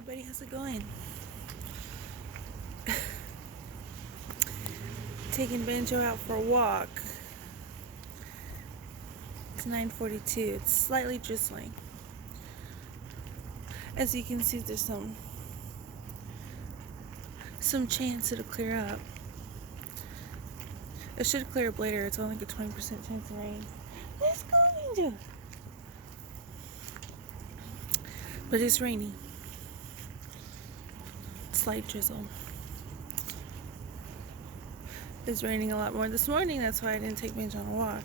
everybody, how's it going? Taking Banjo out for a walk. It's 9:42. It's slightly drizzling. As you can see, there's some chance it'll clear up. It should clear up later. It's only like a 20% chance of rain. Let's go, Banjo! But it's rainy. Slight drizzle. It's raining a lot more this morning. That's why I didn't take Banjo on a walk.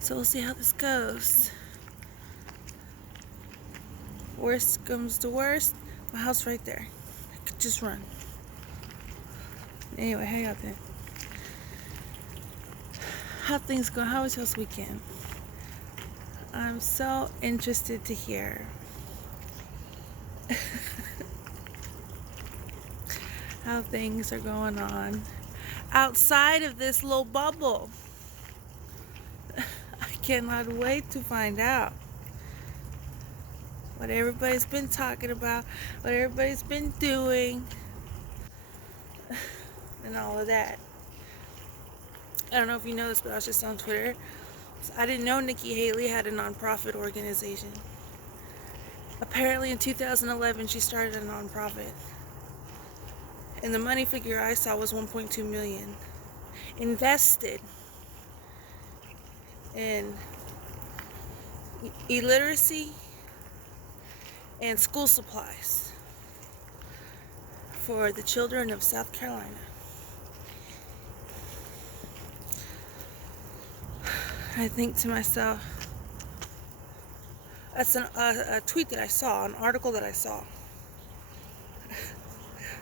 So we'll see how this goes. Worst comes to worst, my house right there. I could just run. Anyway, how y'all doing? How things go? How was y'all's weekend? I'm so interested to hear how things are going on outside of this little bubble. I cannot wait to find out what everybody's been talking about, what everybody's been doing, and all of that. I don't know if you know this, but I was just on Twitter. I didn't know Nikki Haley had a nonprofit organization. Apparently in 2011 she started a nonprofit. And the money figure I saw was 1.2 million invested in illiteracy and school supplies for the children of South Carolina. I think to myself, that's a tweet that I saw, an article that I saw.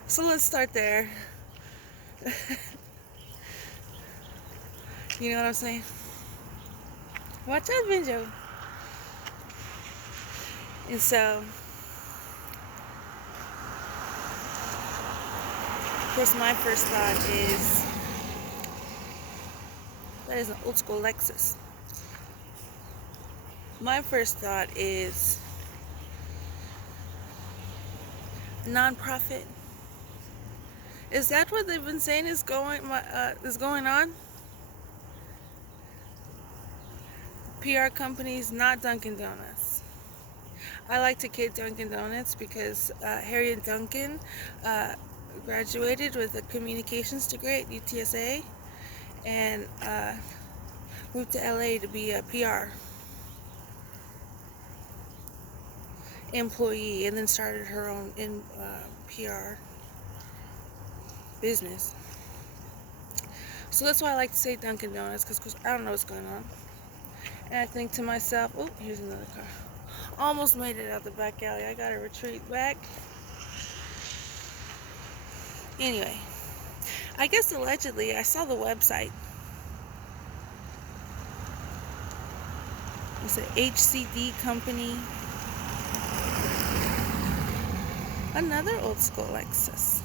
So let's start there. You know what I'm saying? Watch out, Banjo. And so, of course, my first thought is, that is an old school Lexus. My first thought is nonprofit. Is that what they've been saying is going on? PR companies, not Dunkin' Donuts. I like to kid Dunkin' Donuts because Harriet Duncan graduated with a communications degree at UTSA and moved to LA to be a PR employee, and then started her own PR business. So that's why I like to say Dunkin' Donuts, because I don't know what's going on. And I think to myself, oh, here's another car. Almost made it out the back alley. I gotta retreat back. Anyway, I guess allegedly, I saw the website. It's an HCD company. Another old school Lexus.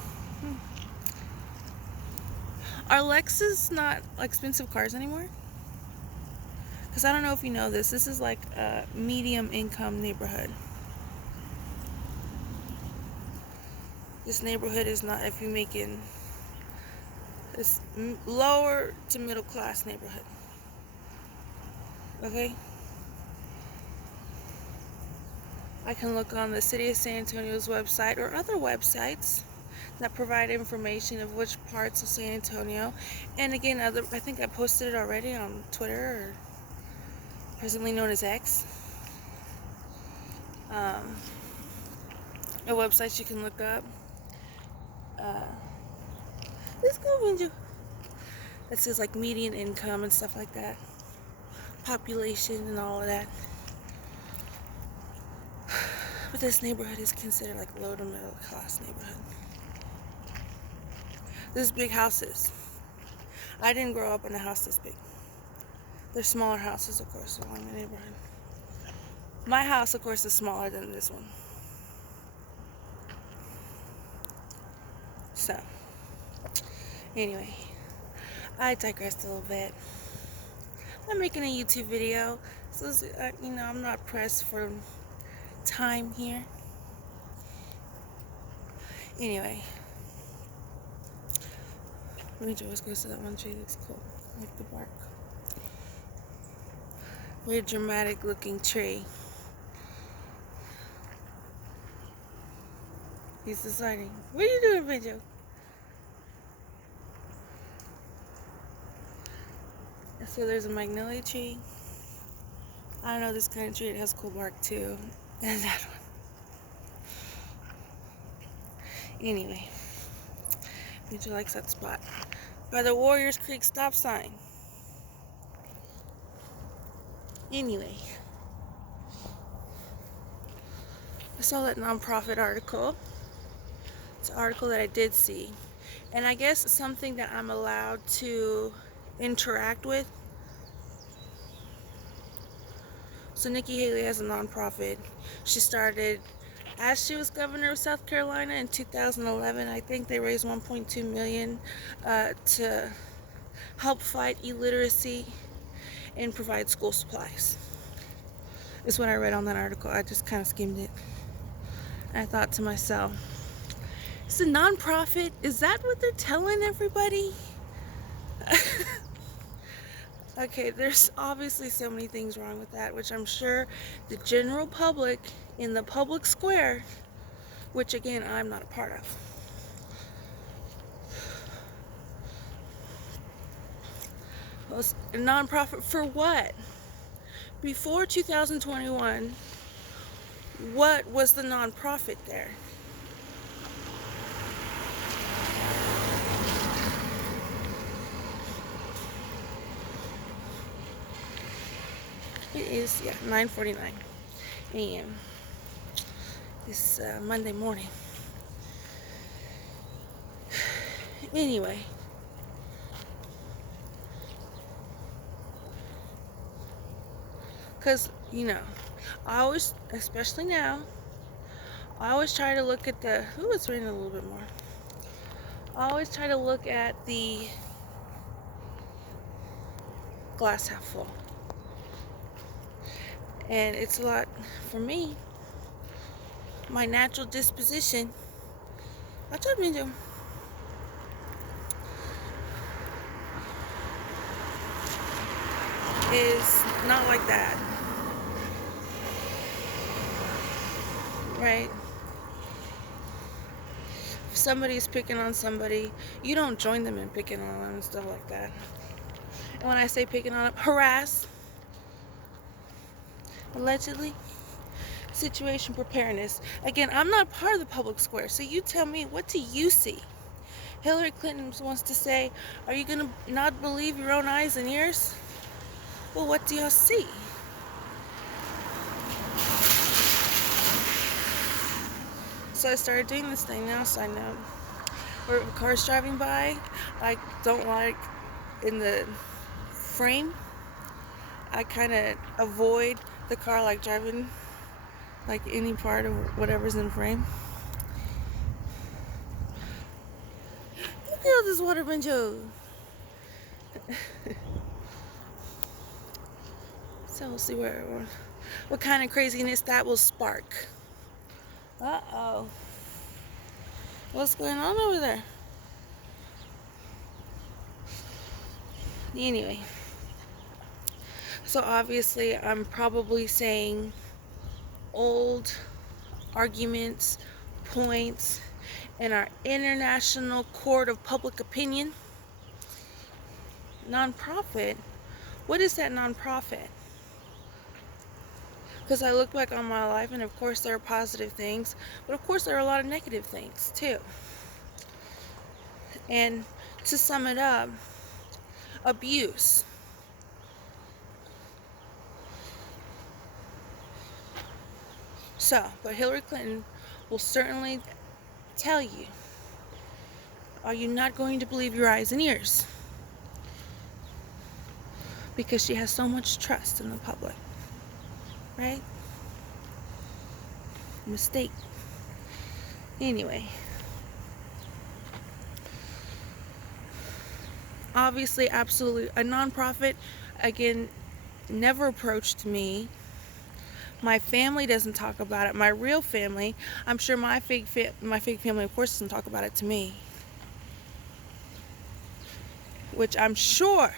Are Lexus not expensive cars anymore? Because I don't know if you know this. This is like a medium income neighborhood. This neighborhood is not, if you're making, it's lower to middle class neighborhood. Okay? I can look on the City of San Antonio's website or other websites that provide information of which parts of San Antonio. And again, I think I posted it already on Twitter, or presently known as X. A website you can look up. Let's go, Banjo. That says like median income and stuff like that. Population and all of that. But this neighborhood is considered like low to middle class neighborhood. There's big houses. I didn't grow up in a house this big. There's smaller houses, of course, along the neighborhood. My house, of course, is smaller than this one. So, anyway, I digressed a little bit. I'm making a YouTube video, so I'm not pressed for time here. Anyway, Rachel always goes to that one tree. Looks cool. I like the bark. Very dramatic looking tree. He's deciding. What are you doing, Banjo? So there's a magnolia tree. I don't know this kind of tree. It has cool bark too. And that one. Anyway, Banjo likes that spot by the Warriors Creek stop sign. Anyway, I saw that nonprofit article. It's an article that I did see, and I guess something that I'm allowed to interact with. So Nikki Haley has a nonprofit. She started as she was governor of South Carolina in 2011. I think they raised $1.2 million to help fight illiteracy and provide school supplies. Is what I read on that article. I just kind of skimmed it. And I thought to myself, it's a nonprofit. Is that what they're telling everybody? Okay, there's obviously so many things wrong with that, which I'm sure the general public in the public square, which again, I'm not a part of. Well, a nonprofit for what? Before 2021, what was the nonprofit there? It is, 9:49 a.m. This Monday morning. Anyway. Because, I always, especially now, I always try to look at the, it's raining a little bit more. I always try to look at the glass half full. And it's a lot, for me, my natural disposition, I told me to. Is not like that. Right? If somebody's picking on somebody, you don't join them in picking on them and stuff like that. And when I say picking on them, harass, allegedly, situation preparedness. Again, I'm not part of the public square, so you tell me, what do you see? Hillary Clinton wants to say, are you going to not believe your own eyes and ears? Well, what do y'all see? So I started doing this thing now, side note. Where if a car's driving by, I don't like in the frame, I kind of avoid the car, like driving like any part of whatever's in frame. Look at all this water, Banjo. So we'll see what kind of craziness that will spark. Uh-oh. What's going on over there? Anyway. So obviously I'm probably saying old arguments, points in our international court of public opinion. Nonprofit? What is that nonprofit? Because I look back on my life, and of course there are positive things, but of course there are a lot of negative things too. And to sum it up, abuse. So, but Hillary Clinton will certainly tell you, are you not going to believe your eyes and ears? Because she has so much trust in the public. Right? Mistake. Anyway. Obviously, absolutely. A nonprofit, again, never approached me. My family doesn't talk about it. My real family, I'm sure my fake family, of course, doesn't talk about it to me. Which I'm sure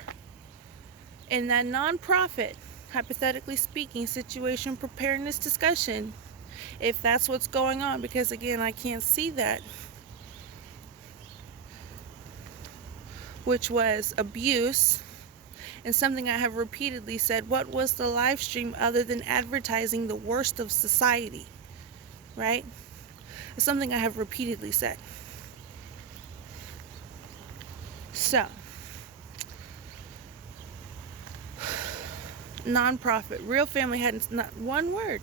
in that nonprofit, hypothetically speaking, situation preparedness discussion, if that's what's going on, because again, I can't see that, which was abuse. And something I have repeatedly said, what was the live stream other than advertising the worst of society? Right? It's something I have repeatedly said. So, nonprofit, real family had not one word.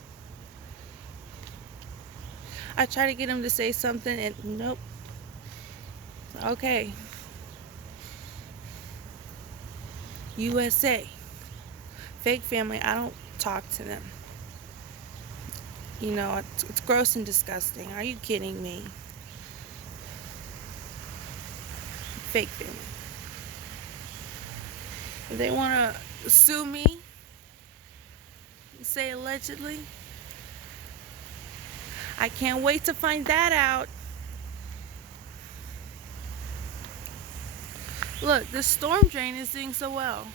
I try to get him to say something and nope. Okay. USA. Fake family, I don't talk to them. You know, it's gross and disgusting. Are you kidding me? Fake family. If they want to sue me, say allegedly, I can't wait to find that out. Look, this storm drain is doing so well.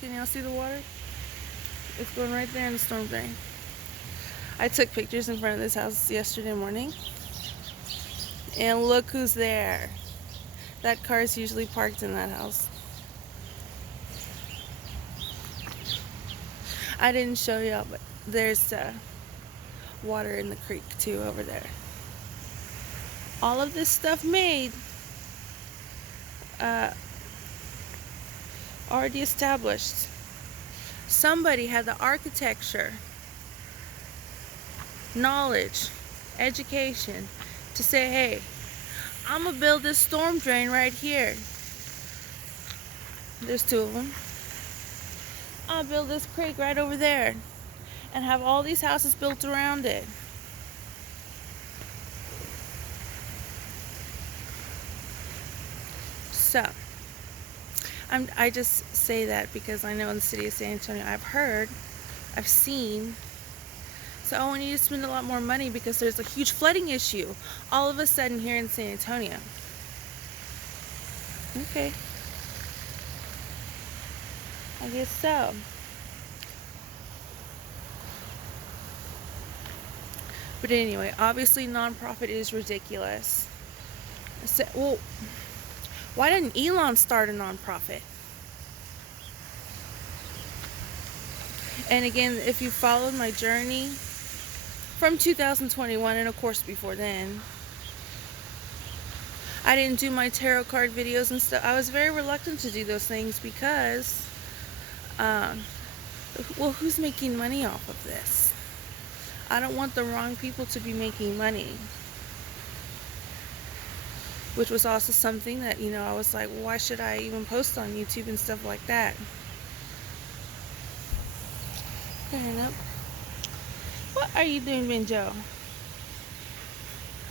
Can y'all see the water? It's going right there in the storm drain. I took pictures in front of this house yesterday morning. And look who's there. That car is usually parked in that house. I didn't show y'all, but there's water in the creek too over there. All of this stuff made already established. Somebody had the architecture, knowledge, education to say, hey, I'm gonna build this storm drain right here. There's two of them. I'll build this creek right over there and have all these houses built around it. So, I just say that because I know in the city of San Antonio, I've seen, so we need to spend a lot more money because there's a huge flooding issue all of a sudden here in San Antonio. Okay. I guess so. But anyway, obviously nonprofit is ridiculous. So, well, why didn't Elon start a nonprofit? And again, if you followed my journey from 2021, and of course before then, I didn't do my tarot card videos and stuff. I was very reluctant to do those things because, well, who's making money off of this? I don't want the wrong people to be making money. Which was also something that, you know, I was like, why should I even post on YouTube and stuff like that? Turn up. What are you doing, banjo?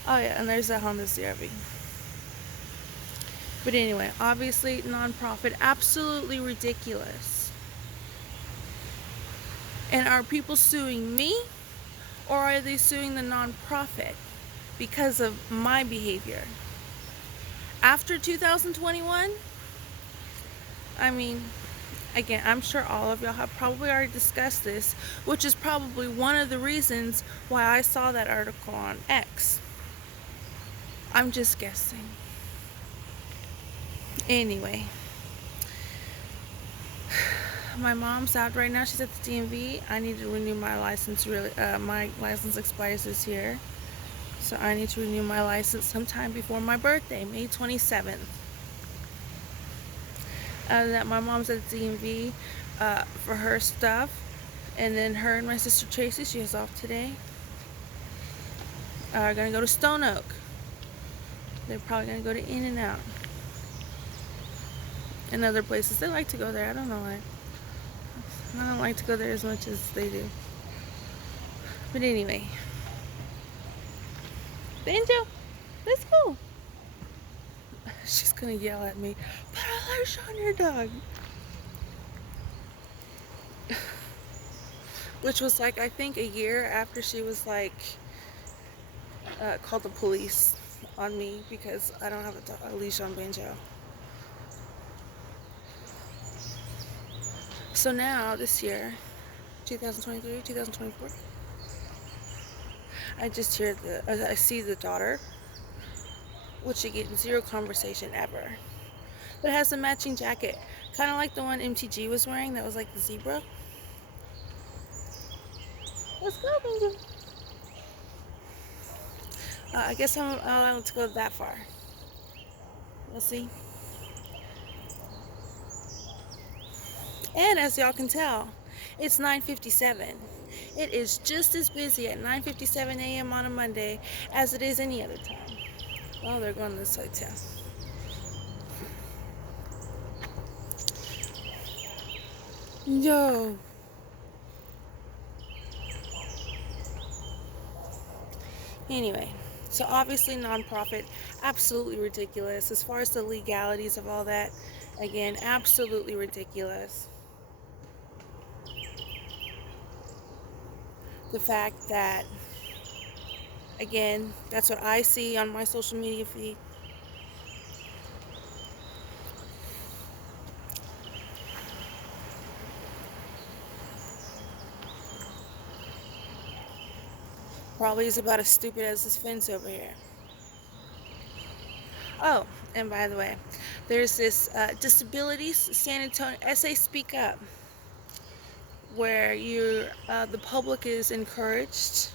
Oh yeah, and there's that Honda CRV. But anyway, obviously nonprofit, absolutely ridiculous. And are people suing me, or are they suing the nonprofit because of my behavior? After 2021, I mean, again, I'm sure all of y'all have probably already discussed this, which is probably one of the reasons why I saw that article on X. I'm just guessing. Anyway, my mom's out right now. She's at the DMV. I need to renew my license. My license expires this year, so I need to renew my license sometime before my birthday, May 27th. That my mom's at the DMV for her stuff, and then her and my sister Tracy, she is off today, are gonna go to Stone Oak. They're probably gonna go to In-N-Out and other places. They like to go there. I don't know why. I don't like to go there as much as they do. But anyway, Banjo, let's go. She's gonna yell at me, put a leash on your dog. which was like, I think, a year after she was like called the police on me because I don't have a leash on Banjo. So now this year, 2023, 2024, I just hear I see the daughter, which you get zero conversation ever. But it has a matching jacket, kind of like the one MTG was wearing that was like the zebra. Let's go, Benjamin. I guess I'm allowed to go that far. We'll see. And as y'all can tell, it's 9:57. It is just as busy at 9:57 a.m. on a Monday as it is any other time. Oh, they're going this way too. Yo. Anyway, so obviously nonprofit, absolutely ridiculous. As far as the legalities of all that, again, absolutely ridiculous. The fact that, again, that's what I see on my social media feed. Probably is about as stupid as this fence over here. Oh, and by the way, there's this Disabilities San Antonio SA Speak Up, where the public is encouraged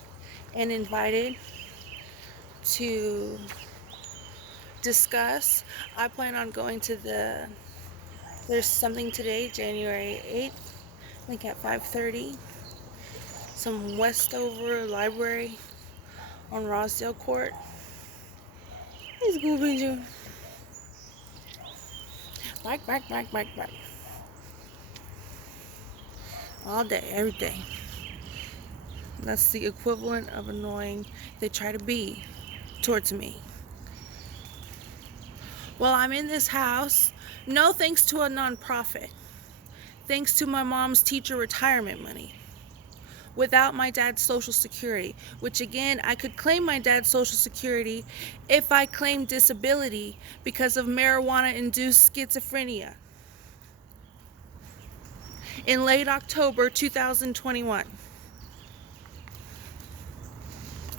and invited to discuss. I plan on going to there's something today, January 8th, I think at 5:30, some Westover Library on Rosedale Court. It's cool, Benjo. Bike. All day, every day. That's the equivalent of annoying they try to be towards me. Well, I'm in this house, no thanks to a nonprofit, thanks to my mom's teacher retirement money, without my dad's social security, which again, I could claim my dad's social security if I claimed disability because of marijuana-induced schizophrenia in late October 2021.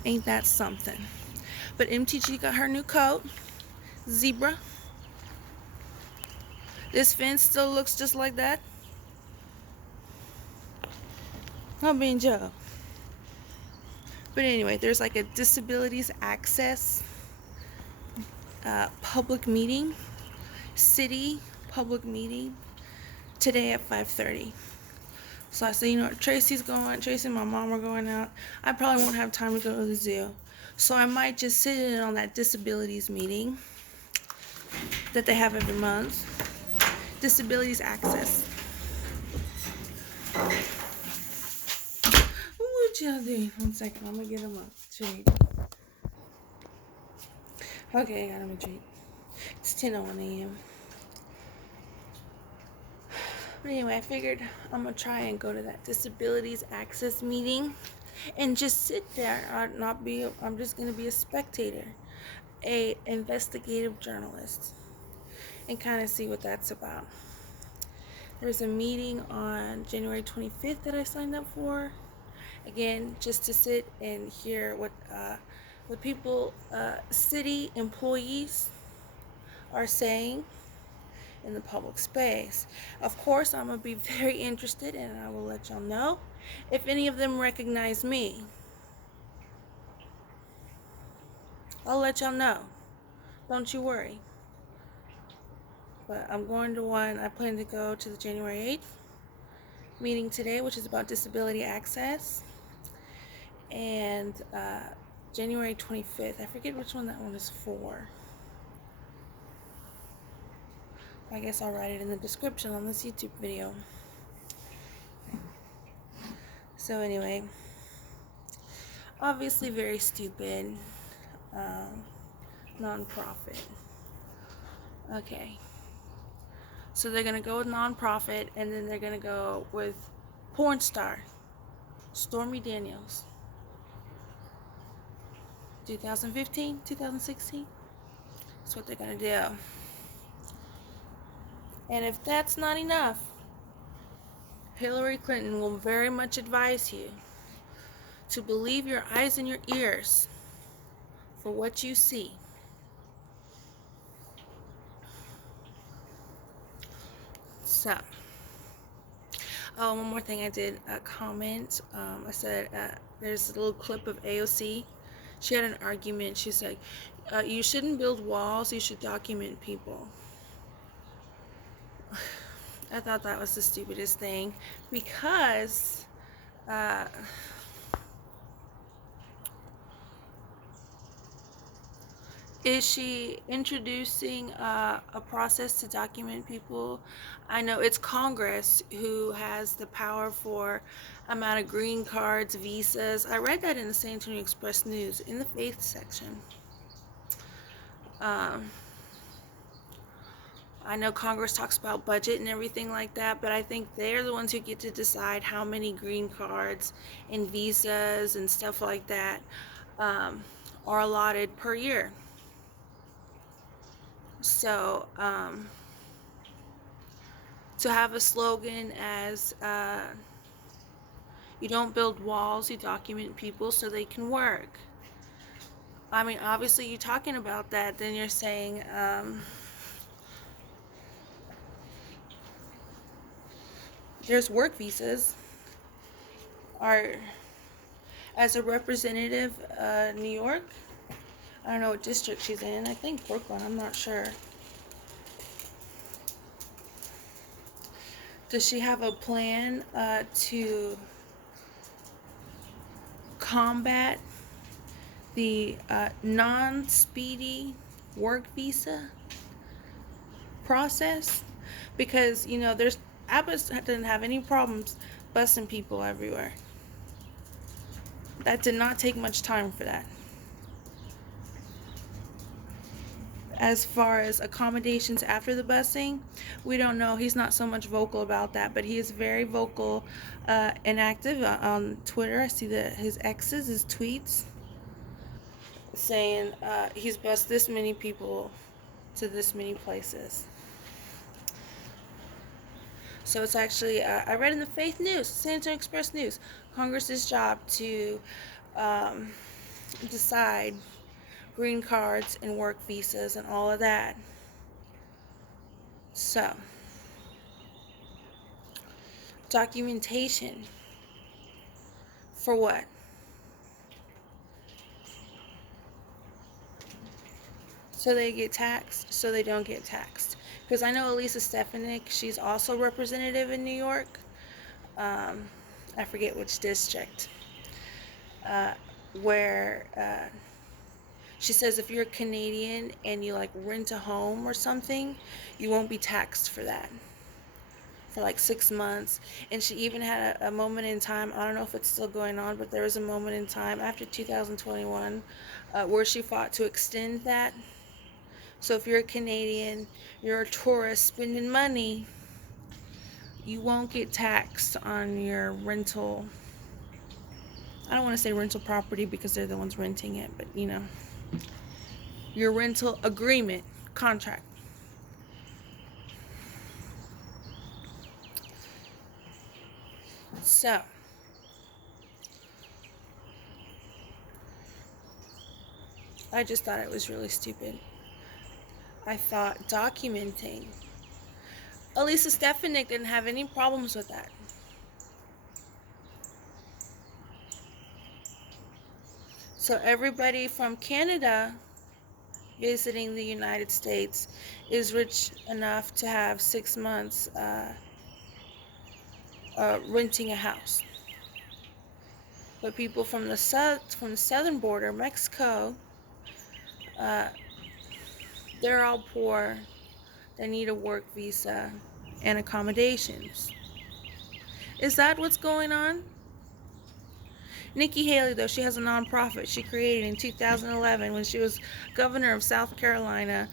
Ain't that something? But MTG got her new coat, zebra. This fence still looks just like that. I'm being Joe. But anyway, there's like a disabilities access public meeting, city public meeting today at 5:30. So I said, you know what, Tracy and my mom are going out. I probably won't have time to go to the zoo. So I might just sit in on that disabilities meeting that they have every month. Disabilities access. What y'all doing? 1 second, I'm gonna get him a treat. Okay, I got him a treat. It's 10:01 a.m. But anyway, I figured I'm gonna try and go to that disabilities access meeting and just sit there. I'm just gonna be a spectator, a investigative journalist, and kind of see what that's about. There's a meeting on January 25th that I signed up for. Again, just to sit and hear what people, city employees are saying in the public space. Of course, I'm going to be very interested, and I will let y'all know if any of them recognize me. I'll let y'all know. Don't you worry. But I'm going to one. I plan to go to the January 8th meeting today, which is about disability access. And January 25th. I forget which one that one is for. I guess I'll write it in the description on this YouTube video. So anyway, obviously very stupid. Nonprofit. Okay. So they're going to go with nonprofit, and then they're going to go with porn star. Stormy Daniels. 2015, 2016. That's what they're going to do. And if that's not enough, Hillary Clinton will very much advise you to believe your eyes and your ears for what you see. So, oh, one more thing, I did comment. I said there's a little clip of AOC. She had an argument. She said, you shouldn't build walls, you should document people. I thought that was the stupidest thing, because is she introducing a process to document people? I know it's Congress who has the power for amount of green cards, visas. I read that in the San Antonio Express News in the faith section. I know Congress talks about budget and everything like that, but I think they're the ones who get to decide how many green cards and visas and stuff like that are allotted per year. So, to have a slogan as you don't build walls, you document people so they can work. I mean, obviously, you're talking about that, then you're saying there's work visas. As a representative, New York, I don't know what district she's in. I think Brooklyn, I'm not sure. Does she have a plan to combat the non-speedy work visa process? Because, there's Abbott didn't have any problems busing people everywhere. That did not take much time for that. As far as accommodations after the busing, we don't know. He's not so much vocal about that, but he is very vocal and active on Twitter. I see that his tweets, saying he's bused this many people to this many places. So it's actually, I read in the Faith News, San Antonio Express News, Congress's job to decide green cards and work visas and all of that. So, documentation for what? So they get taxed, so they don't get taxed. Because I know Elisa Stefanik, she's also representative in New York. I forget which district. Where she says if you're Canadian and you rent a home or something, you won't be taxed for that for 6 months. And she even had a moment in time, I don't know if it's still going on, but there was a moment in time after 2021 where she fought to extend that. So if you're a Canadian, you're a tourist spending money, you won't get taxed on your rental. I don't want to say rental property because they're the ones renting it, but your rental agreement, contract. So, I just thought it was really stupid. I thought documenting. Elisa Stefanik didn't have any problems with that. So everybody from Canada visiting the United States is rich enough to have 6 months renting a house. But people from the southern border, Mexico, they're all poor. They need a work visa and accommodations. Is that what's going on? Nikki Haley, though, she has a nonprofit she created in 2011 when she was governor of South Carolina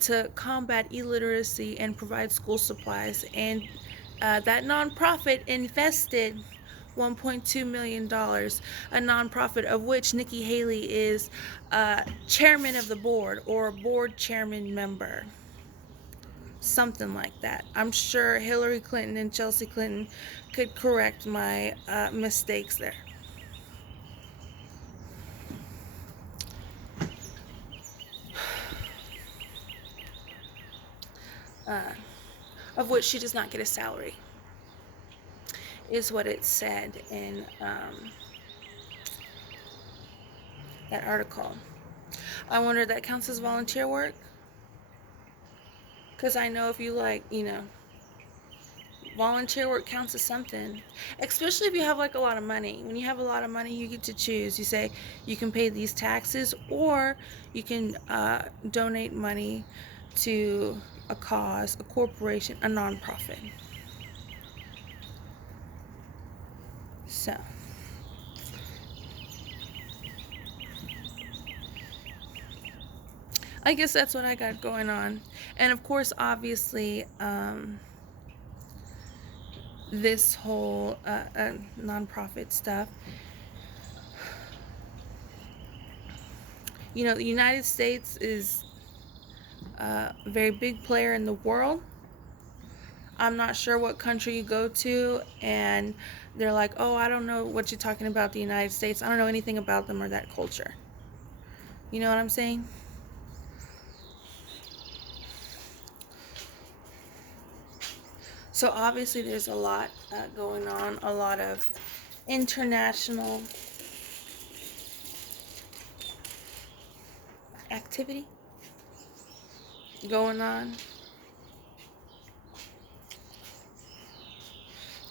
to combat illiteracy and provide school supplies. And that nonprofit invested $1.2 million, a nonprofit of which Nikki Haley is chairman of the board or board chairman member. Something like that. I'm sure Hillary Clinton and Chelsea Clinton could correct my mistakes there. Of which she does not get a salary, is what it said in that article. I wonder if that counts as volunteer work? Because I know if you volunteer work counts as something. Especially if you have a lot of money. When you have a lot of money, you get to choose. You say you can pay these taxes, or you can donate money to a cause, a corporation, a nonprofit. So I guess that's what I got going on. And of course, obviously, this whole nonprofit stuff, the United States is a very big player in the world. I'm not sure what country you go to and they're like, oh, I don't know what you're talking about, the United States. I don't know anything about them or that culture. You know what I'm saying? So obviously there's a lot going on, a lot of international activity going on.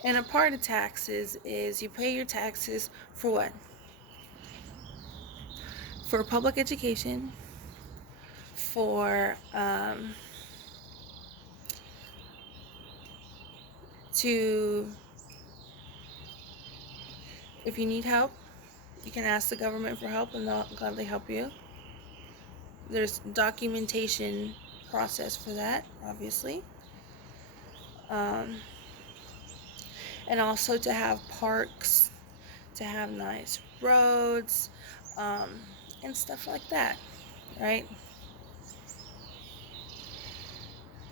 And a part of taxes is you pay your taxes for what? For public education, for if you need help, you can ask the government for help and they'll gladly help you. There's documentation process for that, obviously. And also to have parks, to have nice roads, and stuff like that, right?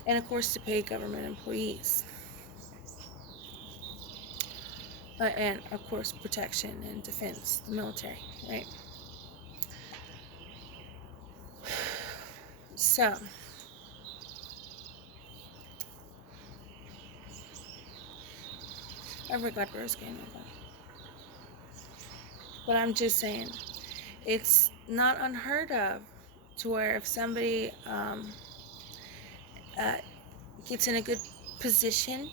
And of course to pay government employees. And of course protection and defense, the military, right? So I forgot where I was going with that. But I'm just saying, it's not unheard of to where if somebody gets in a good position,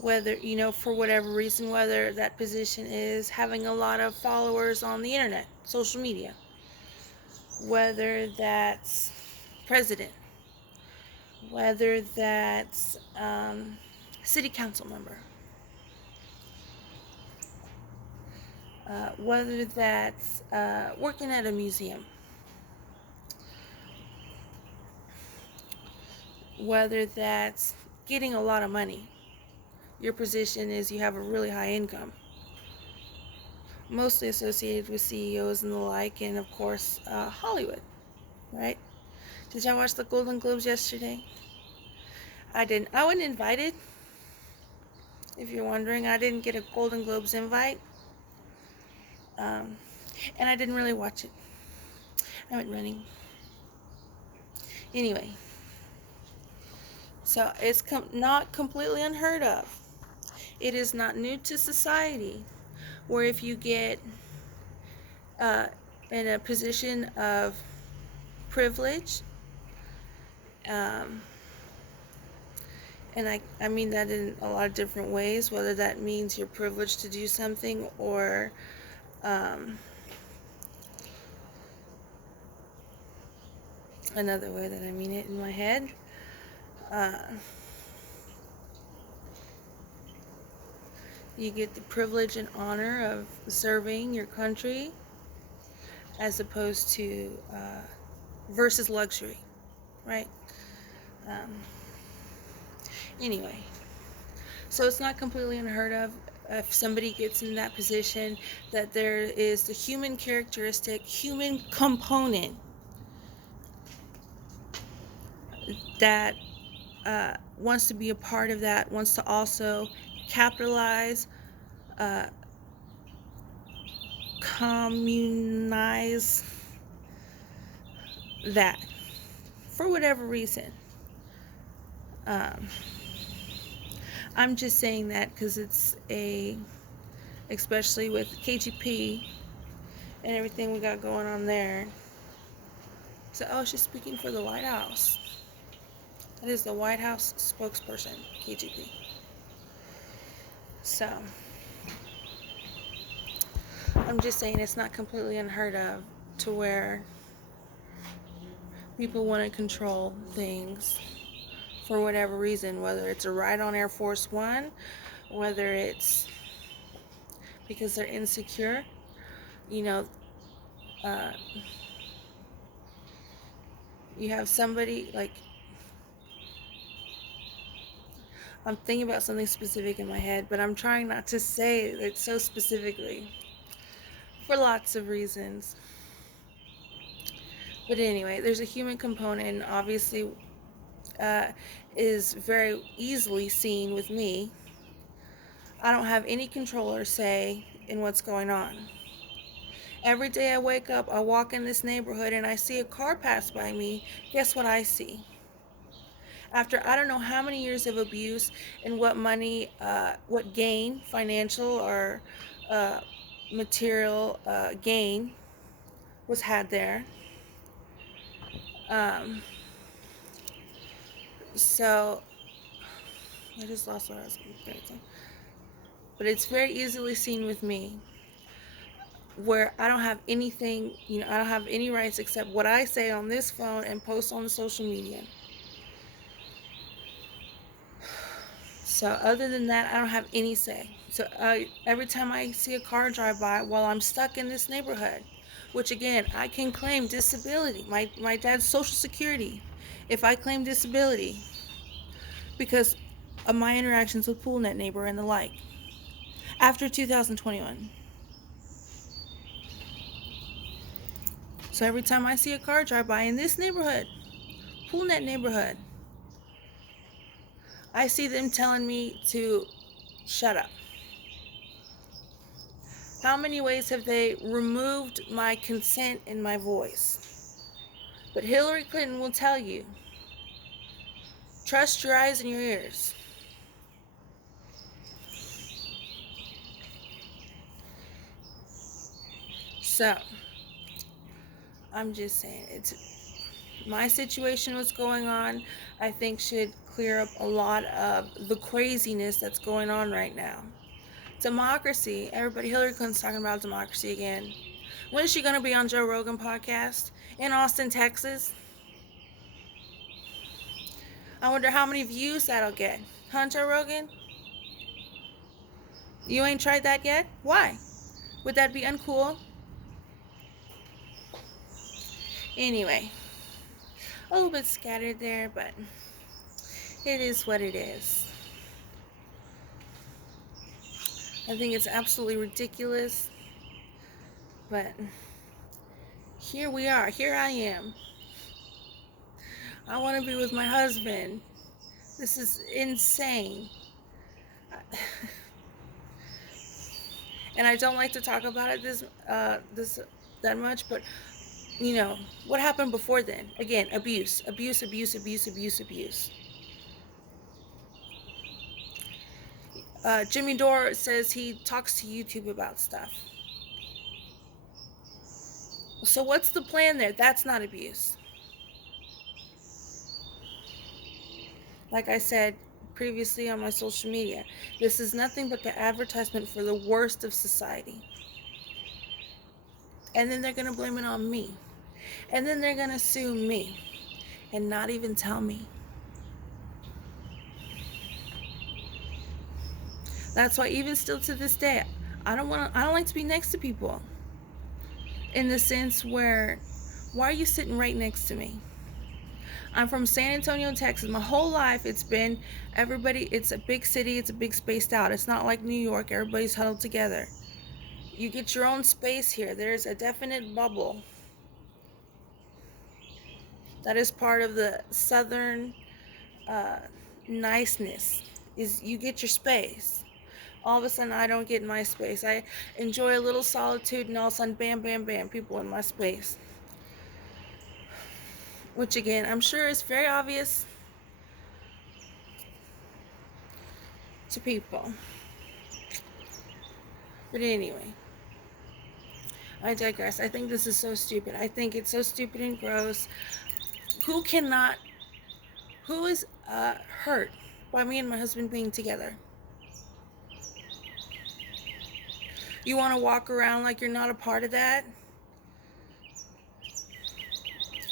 whether, for whatever reason, whether that position is having a lot of followers on the internet, social media, whether that's president, whether that's city council member, whether that's working at a museum, whether that's getting a lot of money. Your position is you have a really high income, mostly associated with CEOs and the like, and of course Hollywood, right? Did y'all watch the Golden Globes yesterday? I didn't. I wasn't invited. If you're wondering, I didn't get a Golden Globes invite, and I didn't really watch it. I went running. Anyway, so it's not completely unheard of. It is not new to society, where if you get in a position of privilege, and I mean that in a lot of different ways, whether that means you're privileged to do something or another way that I mean it in my head. You get the privilege and honor of serving your country as opposed to versus luxury, right? Anyway, So it's not completely unheard of if somebody gets in that position, that there is the human characteristic, human component that wants to be a part of that, wants to also capitalize, uh, communize that for whatever reason. Um, I'm just saying that because especially with KGP and everything we got going on there. So, oh, she's speaking for the White House. That is the White House spokesperson, KGP. So, I'm just saying it's not completely unheard of to where people want to control things for whatever reason, whether it's a ride on Air Force One, whether it's because they're insecure, you know, uh, you have somebody like, I'm thinking about something specific in my head, but I'm trying not to say it so specifically for lots of reasons. But anyway, there's a human component, and obviously is very easily seen with me. I don't have any control or say in what's going on. Every day I wake up, I walk in this neighborhood and I see a car pass by me. Guess what I see? After I don't know how many years of abuse and what money, what gain, financial or uh, material gain was had there. Um, so I just lost what I was going to say. But it's very easily seen with me where I don't have anything, I don't have any rights except what I say on this phone and post on the social media. So other than that, I don't have any say. So every time I see a car drive by while I'm stuck in this neighborhood, which again, I can claim disability, my dad's social security, if I claim disability because of my interactions with PoolNet neighbor and the like, after 2021. So every time I see a car drive by in this neighborhood, PoolNet neighborhood, I see them telling me to shut up. How many ways have they removed my consent and my voice? But Hillary Clinton will tell you, trust your eyes and your ears. So, I'm just saying, it's my situation, what's going on, I think should clear up a lot of the craziness that's going on right now. Democracy, everybody, Hillary Clinton's talking about democracy again. When is she going to be on Joe Rogan podcast in Austin, Texas? I wonder how many views that'll get. Huh, Joe Rogan? You ain't tried that yet? Why? Would that be uncool? Anyway, a little bit scattered there, but it is what it is. I think it's absolutely ridiculous, but here we are. Here I am. I want to be with my husband. This is insane. And I don't like to talk about it this that much, but what happened before then? Again, abuse. Jimmy Dore says he talks to YouTube about stuff. So what's the plan there? That's not abuse. Like I said previously on my social media, this is nothing but the advertisement for the worst of society. And then they're going to blame it on me. And then they're going to sue me and not even tell me. That's why even still to this day, I don't like to be next to people. In the sense where, why are you sitting right next to me? I'm from San Antonio, Texas. My whole life it's been everybody, it's a big city, it's a big spaced out. It's not like New York, everybody's huddled together. You get your own space here. There's a definite bubble. That is part of the southern uh, niceness, is you get your space. All of a sudden I don't get my space. I enjoy a little solitude and all of a sudden bam bam bam people in my space. Which again I'm sure is very obvious to people. But anyway, I digress. I think this is so stupid. I think it's so stupid and gross. Who cannot, who is hurt by me and my husband being together? You want to walk around like you're not a part of that?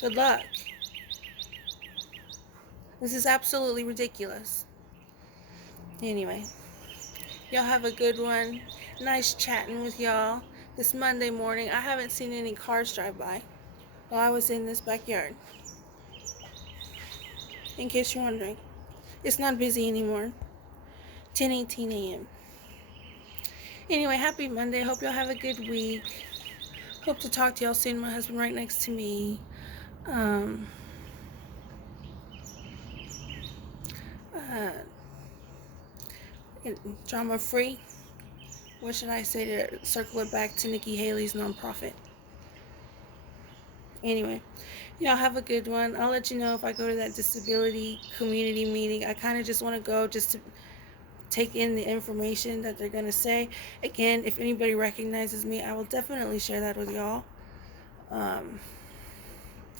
Good luck. This is absolutely ridiculous. Anyway, y'all have a good one. Nice chatting with y'all this Monday morning. I haven't seen any cars drive by while I was in this backyard. In case you're wondering, it's not busy anymore. 10:18 a.m. Anyway, happy Monday. Hope y'all have a good week. Hope to talk to y'all soon. My husband right next to me. Um, uh, Drama free. What should I say to circle it back to Nikki Haley's nonprofit? Anyway, y'all have a good one. I'll let you know if I go to that disability community meeting. I kind of just want to go just to take in the information that they're going to say. Again, if anybody recognizes me, I will definitely share that with y'all. I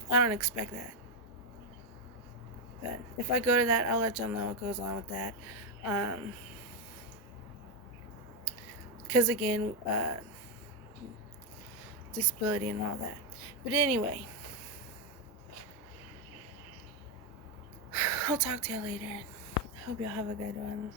don't expect that. But if I go to that, I'll let y'all know what goes on with that. Because again, disability and all that. But anyway, I'll talk to you later. Hope y'all have a good one.